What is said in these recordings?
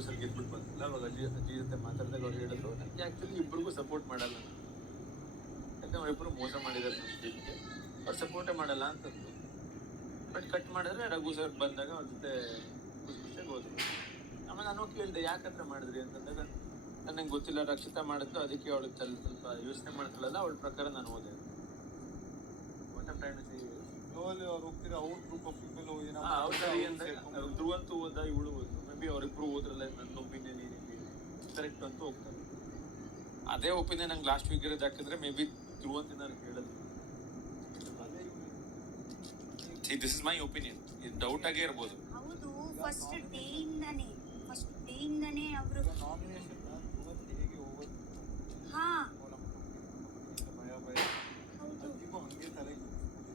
Raghu sir ಗೆದ್ಬಿಟ್ಟು ಬಂದಿಲ್ಲ. ಅವಾಗ ಅಜ್ಜಿ ಜೊತೆ ಮಾತಾಡಿದಾಗ ಅವ್ರು ಹೇಳಿದ್ರು, ನನಗೆ ಆ್ಯಕ್ಚುಲಿ ಇಬ್ಬರಿಗೂ ಸಪೋರ್ಟ್ ಮಾಡಲ್ಲ ನಾನು, ಯಾಕಂದ್ರೆ ಅವರಿಬ್ಬರು ಮೋಸ ಮಾಡಿದ್ದಾರೆ ನಮ್ಮ ಟೀಮ್ಗೆ, ಅವ್ರು ಸಪೋರ್ಟೇ ಮಾಡಲ್ಲ ಅಂತಂದು. ಬಟ್ ಕಟ್ ಮಾಡಿದ್ರೆ ರಘು ಸರ್ ಬಂದಾಗ ಅವ್ರ ಜೊತೆ ಖುಷಿಯಾಗಿ ಹೋದ್ರು. ಆಮೇಲೆ ನಾನು ಕೇಳಿದೆ ಯಾಕಂದ್ರೆ ಮಾಡಿದ್ರಿ ಅಂತಂದಾಗ, ನನಗೆ ಗೊತ್ತಿಲ್ಲ, ರಕ್ಷಿತಾ ಮಾಡಿದ್ದು, ಅದಕ್ಕೆ ಅವಳಿಗೆ ಸ್ವಲ್ಪ ಯೋಚನೆ ಮಾಡ್ಕೊಳ್ಳಲ್ಲ, ಅವಳ ಪ್ರಕಾರ ನಾನು ಹೋದೆ. ಧ್ರುವಂತೂ ಹೋದ, ಇವಳು ಹೋದ್ರು. ಮೇ ಬಿ ಅವರಿಬ್ರು ಹೋದ್ರಲ್ಲ, ನನ್ನ ಒಪಿನಿಯನ್ ಕರೆಕ್ಟ್ ಅಂತ ಹೋಗ್ತಾರೆ. ಅದೇ ಒಪಿನಿಯನ್ ನಂಗೆ ಲಾಸ್ಟ್ ವೀಕ್ ಇರೋದು ಹಾಕಿದ್ರೆ ಮೇ ಬಿ ಧ್ರುವಂತ ನಾನು ಹೇಳೋದು. ದಿಸ್ ಇಸ್ ಮೈ ಒಪಿನಿಯನ್, ಇದು ಡೌಟ್ ಆಗೇ ಇರ್ಬೋದು. ಹೌದು, ಫಸ್ಟ್ ಡೇಯಿಂದನೇ ಅವರು ಹಾ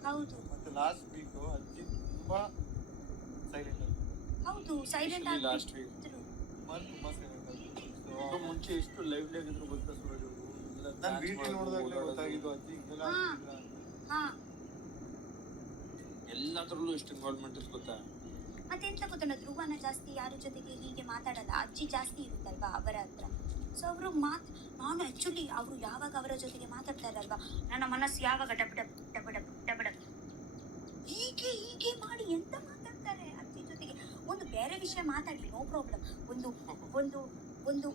ಹೌದು ಮತ್ತೆ ಲಾಸ್ಟ್ ವೀಕ್ ಅಜ್ಜಿ ತುಂಬಾ ಸೈಲೆಂಟ್ ಹೌದು ಸೈಲೆಂಟ್ ಲಾಸ್ಟ್ ವೀಕ್ ತುಂಬಾ ಸೈಲೆಂಟ್ ಆಗಿತ್ತು. ಮುಂಚೆ ಎಷ್ಟು ಲೈವ್ಲಿ ಆಗಿದ್ರು ಗೊತ್ತಾ ಸೂರಜ್ ಅವರು? ನಾನು ವಿಡಿಯೋ ನೋಡಿದಾಗಲೇ ಗೊತ್ತಾಗಿದ್ದು ಅಜ್ಜಿ ಹಿಂಗೆಲ್ಲ ಹಾ ಎಲ್ಲದರಲ್ಲೂ ಎಷ್ಟು ಇನ್ವಾಲ್ವ್ಮೆಂಟ್ ಇತ್ತು ಗೊತ್ತಾ? ಮತ್ತೆಂತ ಗೊತ್ತಲ್ಲ, ಧ್ರುವನ ಜಾಸ್ತಿ ಯಾರ ಜೊತೆಗೆ ಹೀಗೆ ಮಾತಾಡಲ್ಲ, ಅಜ್ಜಿ ಜಾಸ್ತಿ ಇರುತ್ತಲ್ವಾ ಅವರ ಹತ್ರ. ಸೊ ಅವರು ನಾನು ಆ್ಯಕ್ಚುಲಿ ಅವರು ಯಾವಾಗ ಅವರ ಜೊತೆಗೆ ಮಾತಾಡ್ತಾರಲ್ವಾ, ನನ್ನ ಮನಸ್ಸು ಯಾವಾಗ ಡಬ್ ಡಬ್ ಡಬ ಡಬ್ ಡಬ ಡಬ್ ಹೀಗೆ ಹೀಗೆ ಮಾಡಿ ಎಂತ ಮಾತಾಡ್ತಾರೆ ಅಜ್ಜಿ ಜೊತೆಗೆ. ಒಂದು ಬೇರೆ ವಿಷಯ ಮಾತಾಡಿ, ನೋ ಪ್ರಾಬ್ಲಮ್. ಒಂದು ಒಂದು ಒಂದು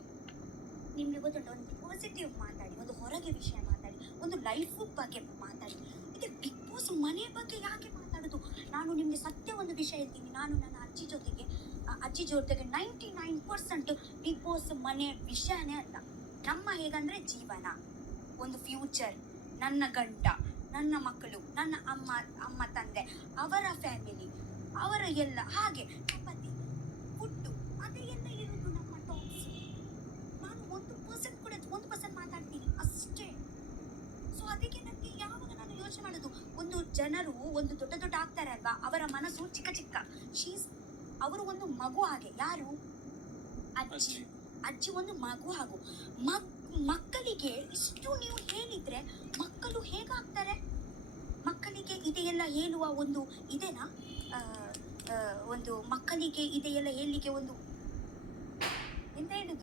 ನಿಮಗೆ ಗೊತ್ತುಂಟ, ಒಂದು ಪಾಸಿಟಿವ್ ಮಾತಾಡಿ, ಒಂದು ಹೊರಗೆ ವಿಷಯ ಮಾತಾಡಿ, ಒಂದು ಲೈಫ್ ಬಗ್ಗೆ ಮಾತಾಡಿ. ಇದು ಬಿಗ್ ಬಾಸ್ ಮನೆ ಬಗ್ಗೆ ಯಾಕೆ ಮಾತಾಡೋದು? ನಾನು ನಿಮಗೆ ಸತ್ಯ ಒಂದು ವಿಷಯ ಹೇಳ್ತೀನಿ, ನಾನು ನನ್ನ ಅಜ್ಜಿ ಜೊತೆಗೆ 99% ಬಿಗ್ ಬಾಸ್ ಮನೆ ವಿಷಯನೇ ಅಲ್ಲ. ನಮ್ಮ ಹೇಗಂದ್ರೆ ಜೀವನ, ಒಂದು ಫ್ಯೂಚರ್, ನನ್ನ ಗಂಡ, ನನ್ನ ಮಕ್ಕಳು, ನನ್ನ ಅಮ್ಮ ತಂದೆ, ಅವರ ಫ್ಯಾಮಿಲಿ, ಅವರ ಎಲ್ಲ ಹಾಗೆ ಚಪಾತಿ ಫುಡ್ಡು, ಅದೇ ಎಲ್ಲ ಇರೋದು ನಮ್ಮ ಟಾಪ್ಸ್. ನಾನು 1% ಮಾತಾಡ್ತೀನಿ ಅಷ್ಟೇ. ಸೊ ಅದಕ್ಕೆ ನನಗೆ ಯಾವಾಗ ನಾನು ಯೋಚನೆ ಮಾಡೋದು, ಒಂದು ಜನರು ಒಂದು ದೊಡ್ಡ ದೊಡ್ಡ ಆಗ್ತಾರೆ ಅಲ್ವಾ, ಅವರ ಮನಸ್ಸು ಚಿಕ್ಕ ಚಿಕ್ಕ. ಅವರು ಒಂದು ಮಗು ಹಾಗೆ. ಯಾರು? ಅಜ್ಜಿ ಒಂದು ಮಗು ಹಾಗೂ ಮಕ್ಕಳಿಗೆ ಇಷ್ಟು ನೀವು ಹೇಳಿದ್ರೆ ಮಕ್ಕಳು ಹೇಗಾಗ್ತಾರೆ? ಮಕ್ಕಳಿಗೆ ಇದೆಲ್ಲ ಹೇಳುವ ಒಂದು ಇದೇನಾ? ಒಂದು ಮಕ್ಕಳಿಗೆ ಇದೆಲ್ಲ ಹೇಳಲಿಕ್ಕೆ ಒಂದು ಎಂತ ಹೇಳುದು?